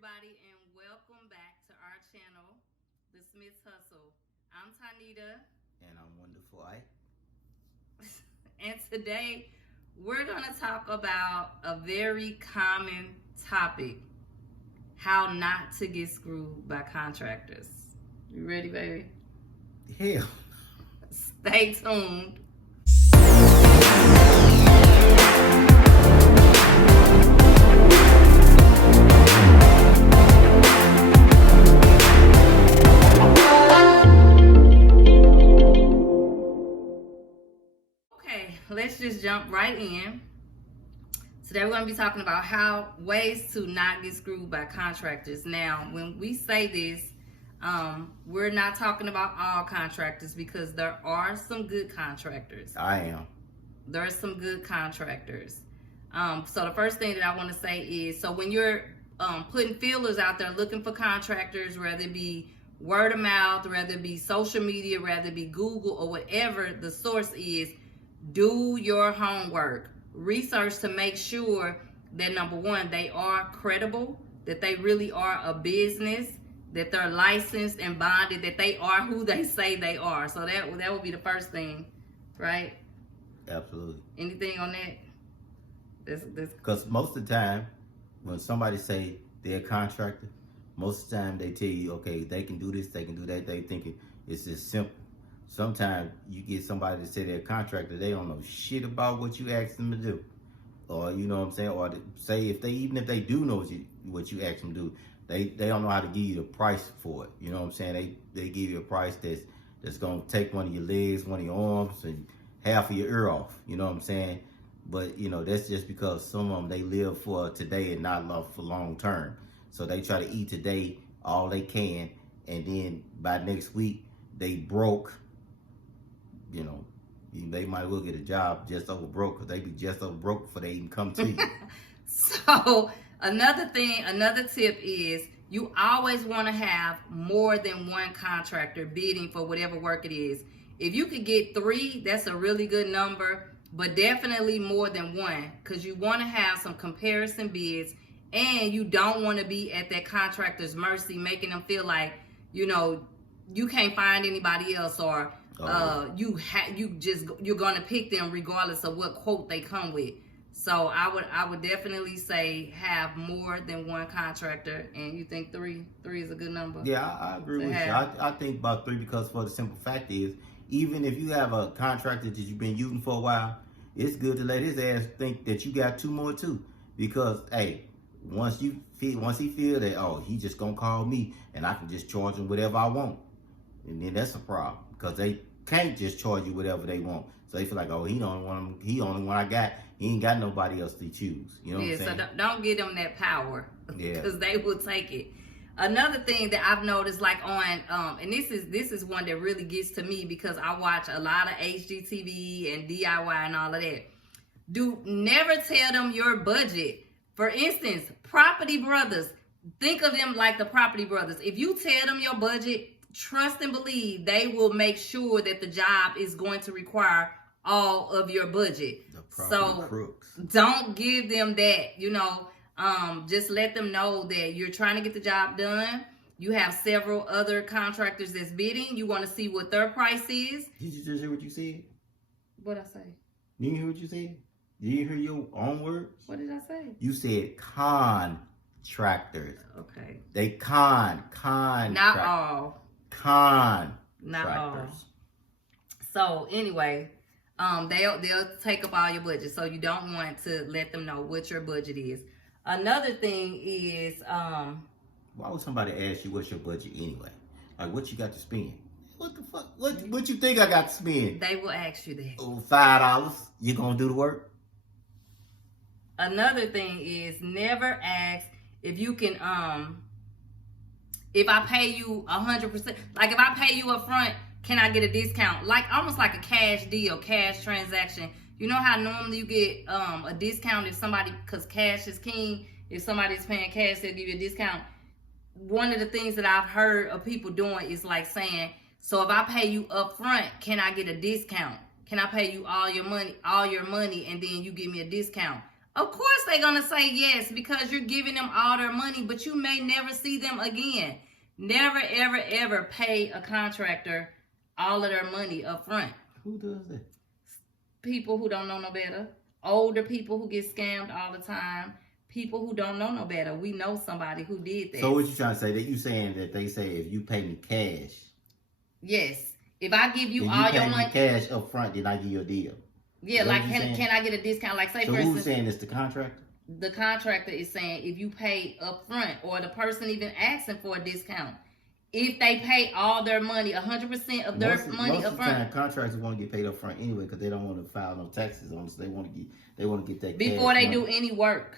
everybody, and welcome back to our channel, The Smith's Hustle. I'm Tanita. And I'm Wonderful Ike. And today, we're going to talk about a very common topic: how not to get screwed by contractors. You ready, baby? Hell. Stay tuned. Let's just jump right in. Today we're going to be talking about ways to not get screwed by contractors. Now, when we say this, we're not talking about all contractors, because there are some good contractors. I am. There are some good contractors. So the first thing that I want to say is, so when you're putting feelers out there looking for contractors, whether it be word of mouth, whether it be social media, whether it be Google, or whatever the source is, do your homework. Research to make sure that, number one, they are credible, that they really are a business, that they're licensed and bonded, that they are who they say they are. So that would be the first thing, right? Absolutely. Anything on that? Because most of the time, when somebody say they're a contractor, most of the time they tell you, okay, they can do this, they can do that. They thinking it's just simple. Sometimes you get somebody to say they're a contractor, they don't know shit about what you ask them to do. Or, you know what I'm saying? Or say if they do know what you ask them to do, they don't know how to give you the price for it. You know what I'm saying? They give you a price that's going to take one of your legs, one of your arms, and half of your ear off. You know what I'm saying? But, you know, that's just because some of them, they live for today and not love for long term. So they try to eat today all they can, and then by next week, they broke. You know, they might well get a job just over broke, because they be just over broke before they even come to you. So another tip is, you always want to have more than one contractor bidding for whatever work it is. If you could get 3, that's a really good number, but definitely more than one, because you want to have some comparison bids, and you don't want to be at that contractor's mercy, making them feel like, you know, you can't find anybody else, or you're gonna pick them regardless of what quote they come with. So I would definitely say have more than one contractor. And you think 3 is a good number? Yeah, I agree with you. I think about 3, because for the simple fact is, even if you have a contractor that you've been using for a while, it's good to let his ass think that you got 2 more too. Because hey, once he feel that, oh, he just gonna call me and I can just charge him whatever I want, and then that's a problem, because they can't just charge you whatever they want. So they feel like, oh, he the only one I got. He ain't got nobody else to choose. You know what I'm saying? So don't give them that power, because yeah, they will take it. Another thing that I've noticed, like on and this is one that really gets to me, because I watch a lot of HGTV and DIY and all of that. Never tell them your budget. For instance, Property Brothers. Think of them like the Property Brothers. If you tell them your budget, trust and believe they will make sure that the job is going to require all of your budget. So crooks. Don't give them that, you know. Just let them know that you're trying to get the job done. You have several other contractors that's bidding. You want to see what their price is. Did you just hear what you said? What'd I say? You didn't hear what you said? Did you hear your own words? What did I say? You said contractors. Okay. They contractors. Not all. Not all. So anyway, they'll take up all your budget, so you don't want to let them know what your budget is. Another thing is, why would somebody ask you what's your budget anyway? Like, what you got to spend? What the fuck? What you think I got to spend? They will ask you that. Oh, $5. You gonna do the work? Another thing is, never ask if you can, if I pay you 100%, like if I pay you up front, can I get a discount? Like almost like a cash deal, cash transaction. You know how normally you get a discount if somebody, because cash is king. If somebody's paying cash, they'll give you a discount. One of the things that I've heard of people doing is like saying, so if I pay you up front, can I get a discount? Can I pay you all your money, and then you give me a discount? Of course they're going to say yes because you're giving them all their money, but you may never see them again. Never, ever, ever pay a contractor all of their money up front. Who does that? People who don't know no better. Older people who get scammed all the time. People who don't know no better. We know somebody who did that. So what you trying to say? That you saying that they say if you pay me cash. Yes. If I give you if all you your pay money. me cash up front, then I give you a deal. Yeah, like can I get a discount? Like say so for instance. who's saying it's the contractor? The contractor is saying if you pay up front, or the person even asking for a discount, if they pay all their money, 100% of their money most up of the front. time, contractors want to get paid up front anyway because they don't want to file no taxes on it. So they want to get that before cash they money. do any work.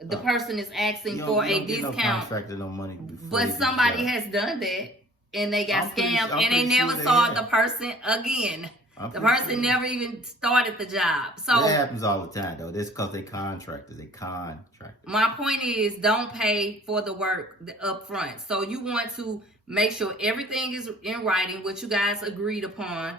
The person is asking for a discount. No contractor no money But somebody has done that and they got scammed and they never saw the person again. The person never even started the job. So that happens all the time though. That's because they contractors. My point is, don't pay for the work up front. So you want to make sure everything is in writing, what you guys agreed upon.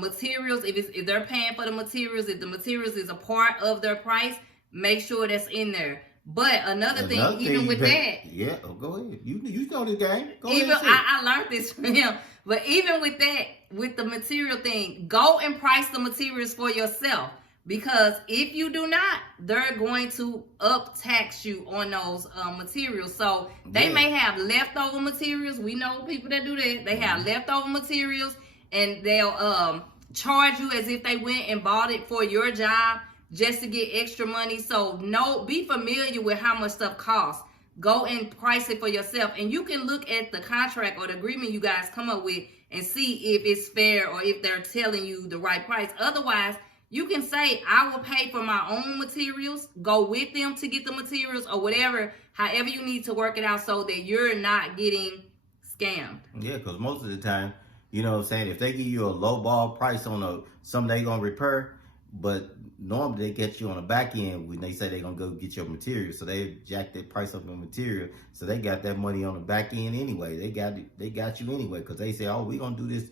Materials, if they're paying for the materials, if the materials is a part of their price, make sure that's in there. But another thing, even with that, yeah, go ahead. You know the game. Go even ahead. I learned this from him. But even with that, with the material thing, go and price the materials for yourself. Because if you do not, they're going to up tax you on those materials. So they may have leftover materials. We know people that do that. They have leftover materials and they'll charge you as if they went and bought it for your job just to get extra money. So be familiar with how much stuff costs. Go and price it for yourself. And you can look at the contract or the agreement you guys come up with and see if it's fair or if they're telling you the right price. Otherwise, you can say, I will pay for my own materials, go with them to get the materials or whatever, however you need to work it out so that you're not getting scammed. Yeah, because most of the time, you know what I'm saying, if they give you a low ball price on something they going to repair, but normally they get you on the back end when they say they're going to go get your material. So they jack that price up on material. So they got that money on the back end anyway. They got you anyway because they say, oh, we're going to do this,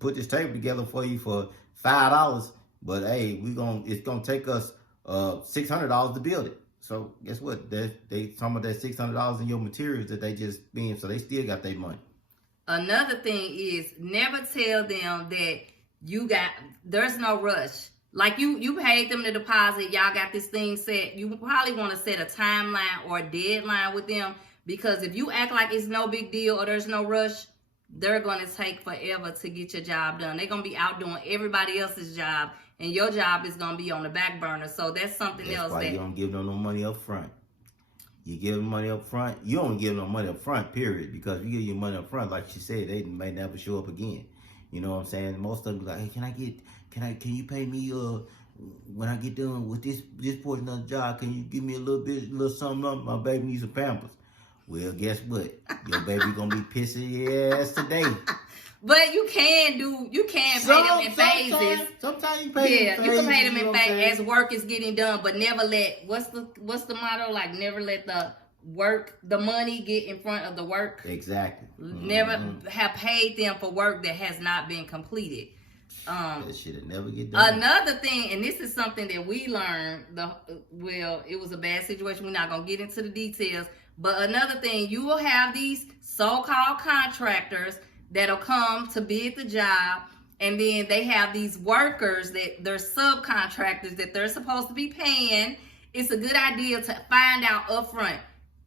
put this table together for you for $5. But hey, it's gonna take us $600 to build it. So guess what? They some of that $600 in your materials that they just spend, so they still got their money. Another thing is never tell them that there's no rush. Like you paid them the deposit, y'all got this thing set. You probably want to set a timeline or a deadline with them because if you act like it's no big deal or there's no rush, they're gonna take forever to get your job done. They're gonna be out doing everybody else's job. And your job is going to be on the back burner. So that's something else. That's why you don't give them no money up front. You give them money up front. You don't give them no money up front, period. Because if you give your money up front, like she said, they may never show up again. You know what I'm saying? Most of them like, hey, can you pay me when I get done with this portion of the job? Can you give me a little something up? My baby needs some Pampers. Well, guess what? Your baby gonna be pissing your ass today. But you can pay them in phases. Sometimes you pay them in phases. Yeah, you can pay them in phases as work is getting done, but never let what's the motto? Like never let the money get in front of the work. Exactly. Never have paid them for work that has not been completed. That shit'll never get done. Another thing, and this is something that we learned. It was a bad situation. We're not gonna get into the details, but another thing, you will have these so-called contractors that'll come to bid the job, and then they have these workers that they're subcontractors that they're supposed to be paying. It's a good idea to find out upfront,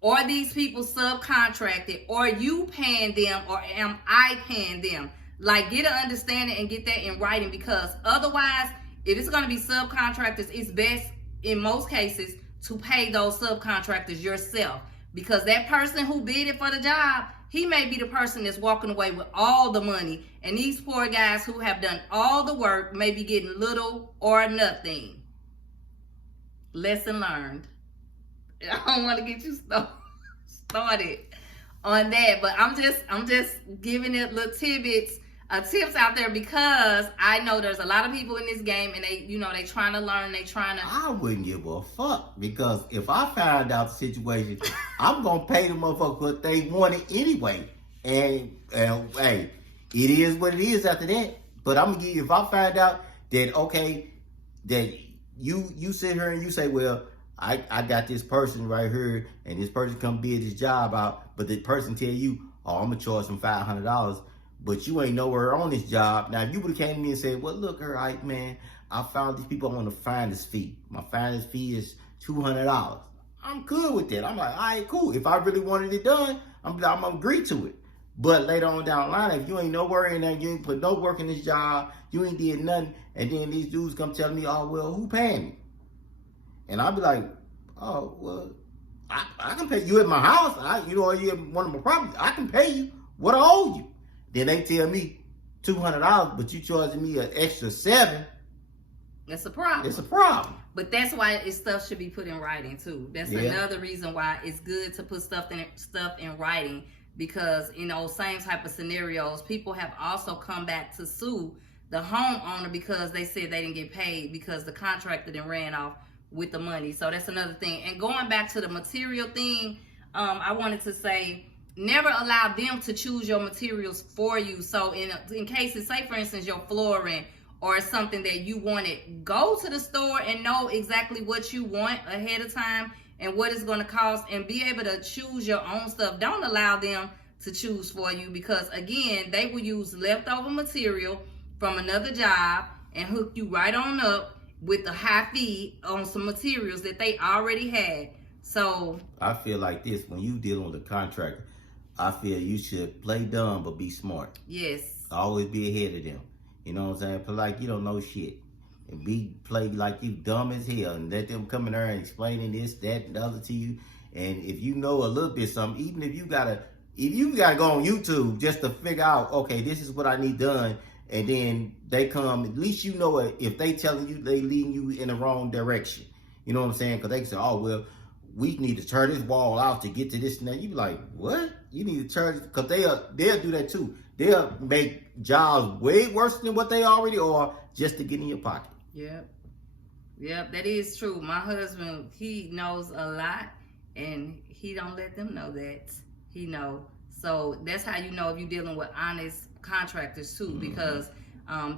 are these people subcontracted, or you paying them, or am I paying them? Like, get an understanding and get that in writing, because otherwise, if it's going to be subcontractors, it's best in most cases to pay those subcontractors yourself, because that person who bidded for the job, he may be the person that's walking away with all the money. And these poor guys who have done all the work may be getting little or nothing. Lesson learned. I don't want to get you started on that, but I'm just giving it little tips out there, because I know there's a lot of people in this game and they trying to learn, I wouldn't give a fuck, because if I find out the situation, I'm gonna pay the motherfucker what they wanted anyway. And hey, it is what it is after that. But I'm gonna give you, if I find out that you sit here and you say, well, I got this person right here, and this person come bid this job out, but the person tell you, oh, I'm gonna charge them $500, but you ain't nowhere on this job. Now, if you would have came to me and said, well, look, all right, man, I found these people on the finder's fee. My finder's fee is $200. I'm good with that. I'm like, all right, cool. If I really wanted it done, I'm gonna agree to it. But later on down the line, if you ain't nowhere in there, you ain't put no work in this job, you ain't did nothing, and then these dudes come telling me, oh, well, who paying me? And I'll be like, oh, well, I can pay you at my house. You at one of my properties. I can pay you what I owe you. Then they tell me $200, but you charging me an extra $7. That's a problem. It's a problem. But that's why stuff should be put in writing too. That's another reason why it's good to put stuff in writing, because in those same type of scenarios, people have also come back to sue the homeowner because they said they didn't get paid because the contractor then ran off with the money. So that's another thing. And going back to the material thing, I wanted to say, never allow them to choose your materials for you. So in cases, say for instance, your flooring or something that you wanted, go to the store and know exactly what you want ahead of time and what it's going to cost, and be able to choose your own stuff. Don't allow them to choose for you, because again, they will use leftover material from another job and hook you right on up with a high fee on some materials that they already had. So I feel like this, when you dealing with a contractor, I feel you should play dumb but be smart. Yes. Always be ahead of them. You know what I'm saying? Play like you don't know shit. And play like you dumb as hell, and let them come in there and explaining this, that, and the other to you. And if you know a little bit something, even if you gotta go on YouTube just to figure out, okay, this is what I need done, and then they come, at least you know it. If they telling you, they leading you in the wrong direction. You know what I'm saying? Because they can say, oh, well, we need to turn this wall out to get to this and that. You be like, what? You need to turn, because they'll do that too. They'll make jobs way worse than what they already are just to get in your pocket. Yep, that is true. My husband, he knows a lot, and he don't let them know that he know. So that's how you know if you're dealing with honest contractors too, because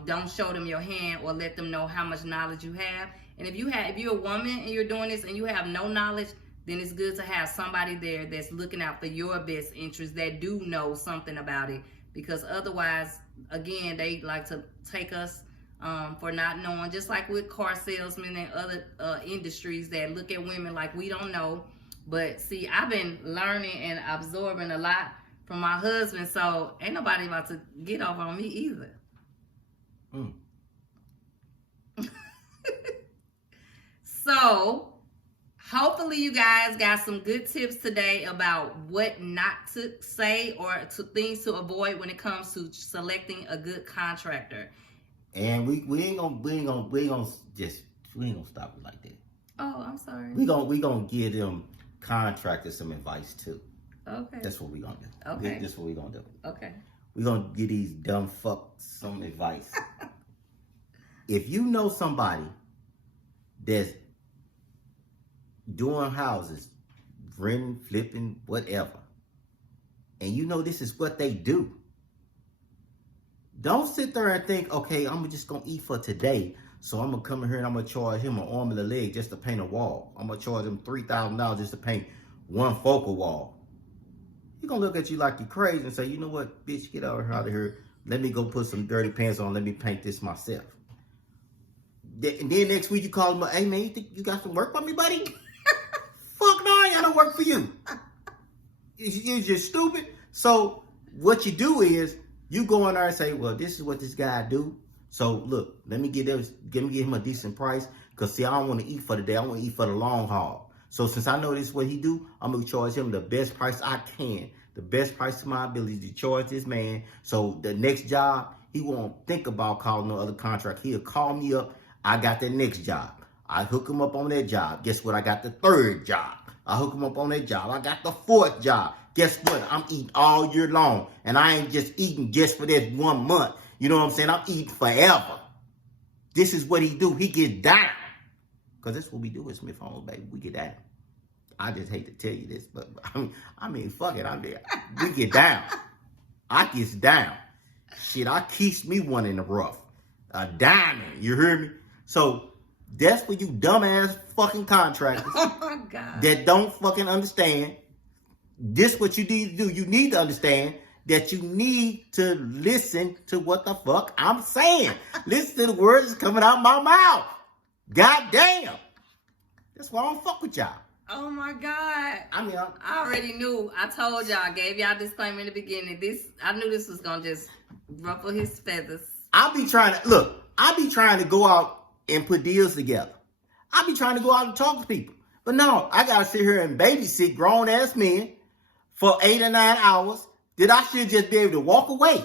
don't show them your hand or let them know how much knowledge you have. And if you're a woman and you're doing this and you have no knowledge, then it's good to have somebody there that's looking out for your best interest, that do know something about it. Because otherwise, again, they like to take us for not knowing, just like with car salesmen and other industries that look at women like we don't know. But see, I've been learning and absorbing a lot from my husband, so ain't nobody about to get off on me either. So hopefully you guys got some good tips today about what not to say or things to avoid when it comes to selecting a good contractor. And we ain't gonna stop it like that. Oh, I'm sorry. We gonna give them contractors some advice too. Okay. That's what we gonna do. Okay. That's what we gonna do. Okay. We gonna give these dumb fucks some advice. If you know somebody that's doing houses, renting, flipping, whatever, and you know this is what they do, don't sit there and think, okay, I'm just gonna eat for today, so I'm gonna come in here and I'm gonna charge him an arm and a leg just to paint a wall. I'm gonna charge him $3,000 just to paint one focal wall. He's gonna look at you like you're crazy and say, you know what, bitch, get out of here. Let me go put some dirty pants on. Let me paint this myself. And then next week you call him, hey man, you think you got some work for me, buddy? Fuck no, I ain't got no work for you. You're just stupid. So what you do is you go in there and say, well, this is what this guy do. So look, let me give him a decent price, because see, I don't want to eat for the day. I want to eat for the long haul. So since I know this is what he do, I'm gonna charge him the best price I can, the best price of my ability to charge this man. So the next job, he won't think about calling no other contract. He'll call me up. I got the next job. I hook him up on that job. Guess what? I got the third job. I hook him up on that job. I got the fourth job. Guess what? I'm eating all year long. And I ain't just eating just for that 1 month. You know what I'm saying? I'm eating forever. This is what he do. He get down. Because that's what we do at Smith Homes, baby. We get down. I just hate to tell you this, but I mean, fuck it. I'm there. We get down. I gets down. Shit, I keeps me one in the rough. A diamond. You hear me? So That's for you dumbass fucking contractors Oh my God. that don't fucking understand. This what you need to do. You need to understand that you need to listen to what the fuck I'm saying. Listen to the words coming out my mouth. God damn. That's why I don't fuck with y'all. Oh my God. I mean, I already knew. I told y'all, I gave y'all disclaimer in the beginning. I knew this was gonna just ruffle his feathers. I be trying to go out and put deals together. I be trying to go out and talk to people. But no, I gotta sit here and babysit grown ass men for 8 or 9 hours that I should just be able to walk away.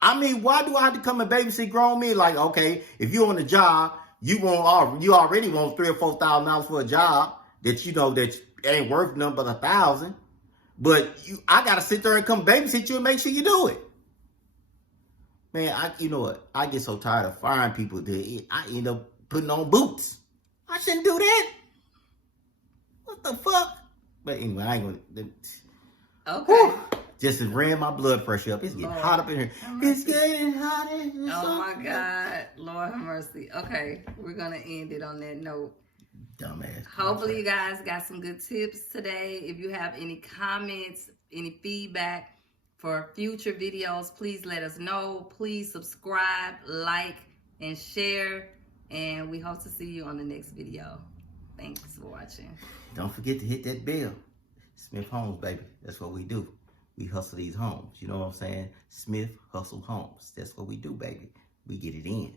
I mean, why do I have to come and babysit grown men? Like, okay, if you're on a job, you already want $3,000 or $4,000 for a job that you know that ain't worth nothing but $1,000. But I gotta sit there and come babysit you and make sure you do it. Man, you know what? I get so tired of firing people that I end up putting on boots. I shouldn't do that. What the fuck? But anyway, I ain't gonna. Okay. Whew, just ran my blood pressure up. It's getting Lord, hot up in here. It's getting hot in here. Oh my God. Lord have mercy. Okay, we're gonna end it on that note. Dumbass. Hopefully you guys got some good tips today. If you have any comments, any feedback for future videos, please let us know. Please subscribe, like, and share. And we hope to see you on the next video. Thanks for watching. Don't forget to hit that bell. Smith Homes, baby. That's what we do. We hustle these homes. You know what I'm saying? Smith Hustle Homes. That's what we do, baby. We get it in.